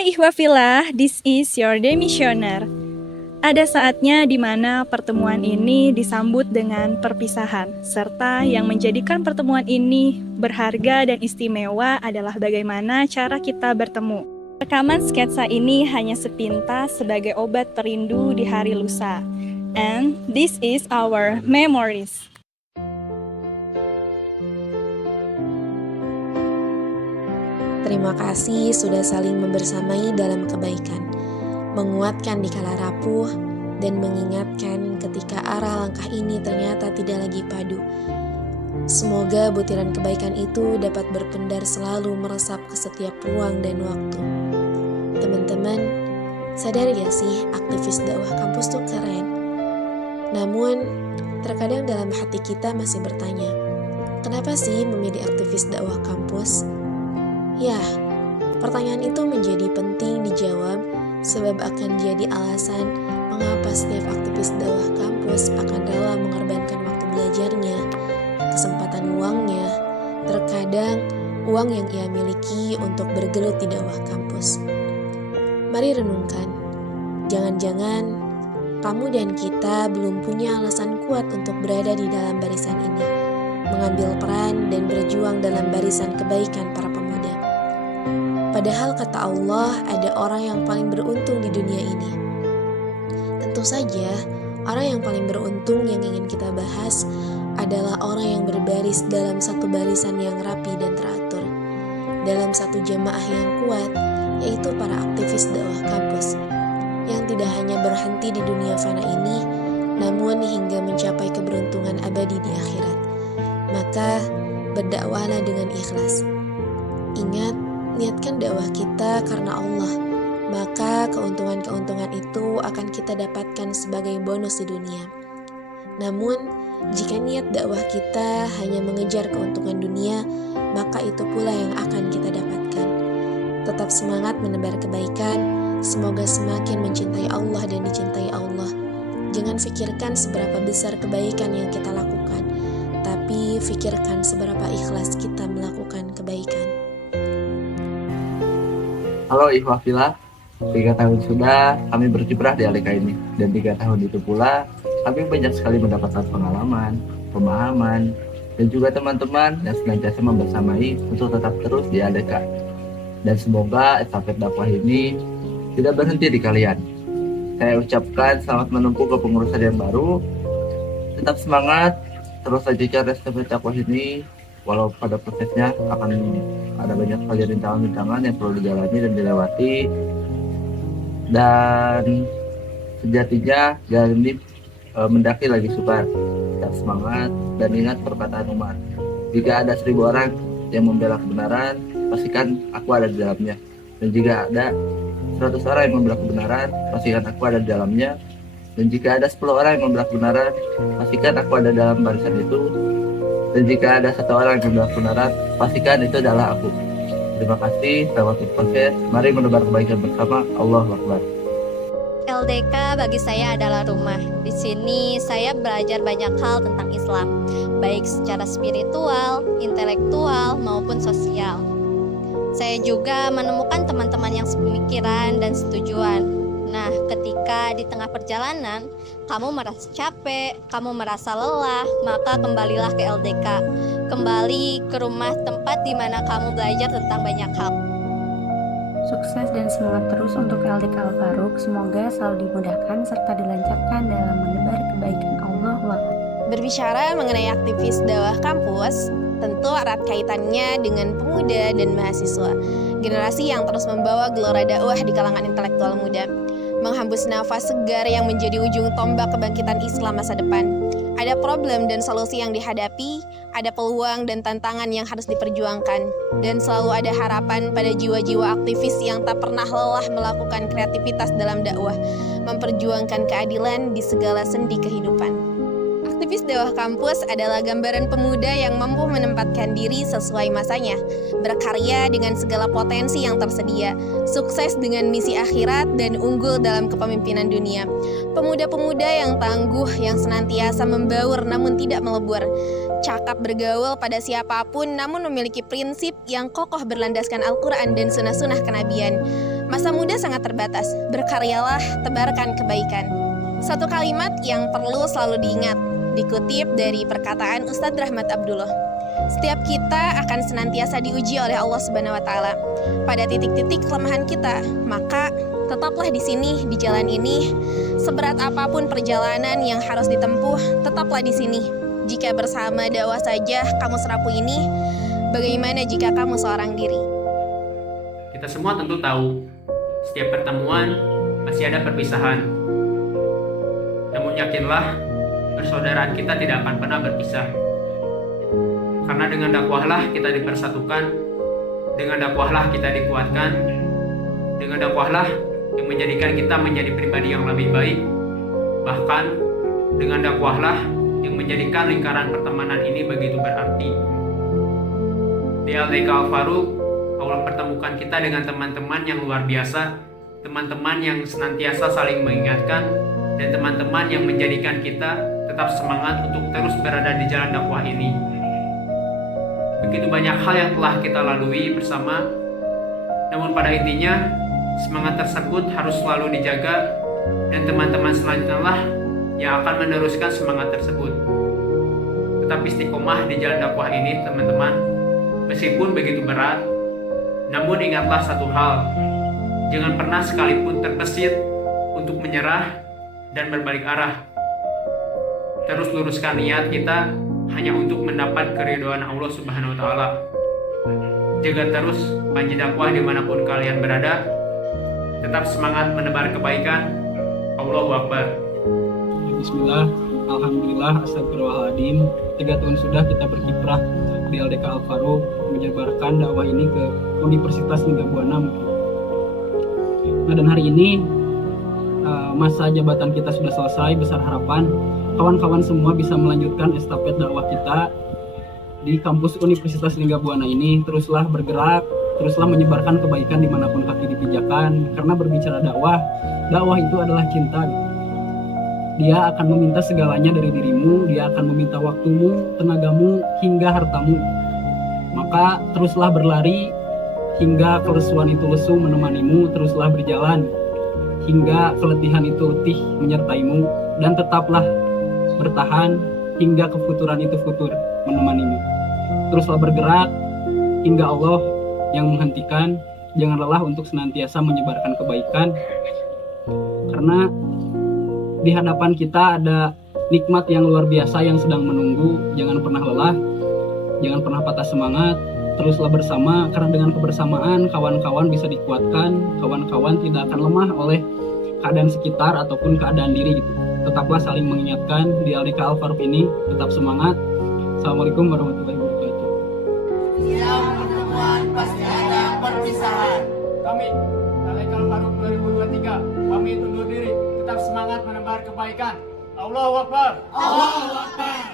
Hai Ihwafilah, this is your demissioner. Ada saatnya di mana pertemuan ini disambut dengan perpisahan, serta yang menjadikan pertemuan ini berharga dan istimewa adalah bagaimana cara kita bertemu. Rekaman sketsa ini hanya sepintas sebagai obat perindu di hari lusa. And this is our memories. Terima kasih sudah saling membersamai dalam kebaikan, menguatkan di kala rapuh, dan mengingatkan ketika arah langkah ini ternyata tidak lagi padu. Semoga butiran kebaikan itu dapat berpendar selalu meresap ke setiap ruang dan waktu. Teman-teman, sadar gak sih aktivis dakwah kampus tuh keren? Namun, terkadang dalam hati kita masih bertanya, kenapa sih memilih aktivis dakwah kampus? Ya, pertanyaan itu menjadi penting dijawab sebab akan jadi alasan mengapa setiap aktivis dakwah kampus akan rela mengorbankan waktu belajarnya, kesempatan uangnya, terkadang uang yang ia miliki untuk bergelut di dakwah kampus. Mari renungkan, jangan-jangan kamu dan kita belum punya alasan kuat untuk berada di dalam barisan ini, mengambil peran dan berjuang dalam barisan kebaikan para pemuda. Padahal kata Allah ada orang yang paling beruntung di dunia ini. Tentu saja, orang yang paling beruntung yang ingin kita bahas adalah orang yang berbaris dalam satu barisan yang rapi dan teratur, dalam satu jamaah yang kuat, yaitu para aktivis dakwah kampus, yang tidak hanya berhenti di dunia fana ini, namun hingga mencapai keberuntungan abadi di akhirat. Maka, berdakwahlah dengan ikhlas. Ingat, niatkan dakwah kita karena Allah, maka keuntungan-keuntungan itu akan kita dapatkan sebagai bonus di dunia. Namun, jika niat dakwah kita hanya mengejar keuntungan dunia, maka itu pula yang akan kita dapatkan. Tetap semangat menebar kebaikan, semoga semakin mencintai Allah dan dicintai Allah. Jangan pikirkan seberapa besar kebaikan yang kita lakukan, tapi pikirkan seberapa ikhlas kita melakukan kebaikan. Halo Ihwafilah, 3 tahun sudah kami berkiprah di ALK ini. Dan 3 tahun itu pula kami banyak sekali mendapatkan pengalaman, pemahaman, dan juga teman-teman yang senantiasa membersamai untuk tetap terus di ALK. Dan semoga estafet dakwah ini tidak berhenti di kalian. Saya ucapkan selamat menempuh kepengurusan yang baru. Tetap semangat, terus lanjutkan estafet dakwah ini. Walau pada prosesnya akan ada banyak sekali rintangan-rintangan yang perlu dijalani dan dilewati, dan sejatinya jalan ini mendaki lagi sukar. Tetap semangat dan ingat perkataan Umar, jika ada 1000 orang yang membela kebenaran, pastikan aku ada di dalamnya. Dan jika ada 100 orang yang membela kebenaran, pastikan aku ada di dalamnya. Dan jika ada 10 orang yang membela kebenaran, pastikan aku ada dalam barisan itu. Dan jika ada 1 orang yang membela kebenaran, pastikan itu adalah aku. Terima kasih, selamat berproses. Mari menebar kebaikan bersama. Allahu Akbar. LDK bagi saya adalah rumah. Di sini saya belajar banyak hal tentang Islam, baik secara spiritual, intelektual, maupun sosial. Saya juga menemukan teman-teman yang sepemikiran dan setujuan. Nah, ketika di tengah perjalanan, kamu merasa capek, kamu merasa lelah, maka kembalilah ke LDK. Kembali ke rumah tempat di mana kamu belajar tentang banyak hal. Sukses dan semangat terus untuk LDK Al-Faruq. Semoga selalu dimudahkan serta dilancarkan dalam menebar kebaikan Allah. Berbicara mengenai aktivis dakwah kampus, tentu erat kaitannya dengan pemuda dan mahasiswa, generasi yang terus membawa gelora dakwah di kalangan intelektual muda, menghembus nafas segar yang menjadi ujung tombak kebangkitan Islam masa depan. Ada problem dan solusi yang dihadapi, ada peluang dan tantangan yang harus diperjuangkan, dan selalu ada harapan pada jiwa-jiwa aktivis yang tak pernah lelah melakukan kreativitas dalam dakwah, memperjuangkan keadilan di segala sendi kehidupan. Aktivis dakwah kampus adalah gambaran pemuda yang mampu menempatkan diri sesuai masanya, berkarya dengan segala potensi yang tersedia, sukses dengan misi akhirat, dan unggul dalam kepemimpinan dunia. Pemuda-pemuda yang tangguh, yang senantiasa membaur namun tidak melebur, cakap bergaul pada siapapun namun memiliki prinsip yang kokoh berlandaskan Al-Quran dan sunnah-sunnah kenabian. Masa muda sangat terbatas, berkaryalah, tebarkan kebaikan. Satu kalimat yang perlu selalu diingat, dikutip dari perkataan Ustadz Rahmat Abdullah. Setiap kita akan senantiasa diuji oleh Allah Subhanahu wa Ta'ala pada titik-titik kelemahan kita, maka tetaplah di sini, di jalan ini. Seberat apapun perjalanan yang harus ditempuh, tetaplah di sini. Jika bersama dakwah saja kamu serapu ini, bagaimana jika kamu seorang diri? Kita semua tentu tahu, setiap pertemuan masih ada perpisahan. Namun yakinlah, persaudaraan kita tidak akan pernah berpisah. Karena dengan dakwahlah kita dipersatukan, dengan dakwahlah kita dikuatkan, dengan dakwahlah yang menjadikan kita menjadi pribadi yang lebih baik. Bahkan dengan dakwahlah yang menjadikan lingkaran pertemanan ini begitu berarti. Di LDK Al-Faruq, Allah pertemukan kita dengan teman-teman yang luar biasa, teman-teman yang senantiasa saling mengingatkan, dan teman-teman yang menjadikan kita tetap semangat untuk terus berada di jalan dakwah ini. Begitu banyak hal yang telah kita lalui bersama, namun pada intinya semangat tersebut harus selalu dijaga, dan teman-teman selanjutnya lah yang akan meneruskan semangat tersebut. Tetap istiqomah di jalan dakwah ini teman-teman, meskipun begitu berat. Namun ingatlah satu hal, jangan pernah sekalipun terbesit untuk menyerah dan berbalik arah. Terus luruskan niat kita hanya untuk mendapat keridhaan Allah Subhanahu wa Ta'ala. Jaga terus panji dakwah dimanapun kalian berada. Tetap semangat menebar kebaikan. Allahu Akbar. Bismillah, Alhamdulillah, Astagfirullahaladzim. 3 tahun sudah kita berkiprah di LDK Al-Faruq menyebarkan dakwah ini ke Universitas Negeri Buana. Nah, dan hari ini masa jabatan kita sudah selesai. Besar harapan kawan-kawan semua bisa melanjutkan estafet dakwah kita di kampus Universitas Lingga Buana ini. Teruslah bergerak, teruslah menyebarkan kebaikan dimanapun kaki dipijakan. Karena berbicara dakwah itu adalah cinta. Dia akan meminta segalanya dari dirimu, dia akan meminta waktumu, tenagamu, hingga hartamu. Maka teruslah berlari hingga kelesuan itu lesu menemanimu, teruslah berjalan hingga keletihan itu letih menyertaimu, dan tetaplah bertahan hingga kefuturan itu futur menemanimu. Teruslah bergerak hingga Allah yang menghentikan. Jangan lelah untuk senantiasa menyebarkan kebaikan, karena di hadapan kita ada nikmat yang luar biasa yang sedang menunggu. Jangan pernah lelah, jangan pernah patah semangat. Teruslah bersama, karena dengan kebersamaan kawan-kawan bisa dikuatkan, kawan-kawan tidak akan lemah oleh keadaan sekitar ataupun keadaan diri gitu. Tetaplah saling mengingatkan di LDK Al-Faruq ini. Tetap semangat. Assalamualaikum warahmatullahi wabarakatuh. Siang pertemuan pasti ada perpisahan. Kami LDK Al-Faruq 2023 pamit undur diri. Tetap semangat menebar kebaikan. Allahu Akbar. Allahu Akbar.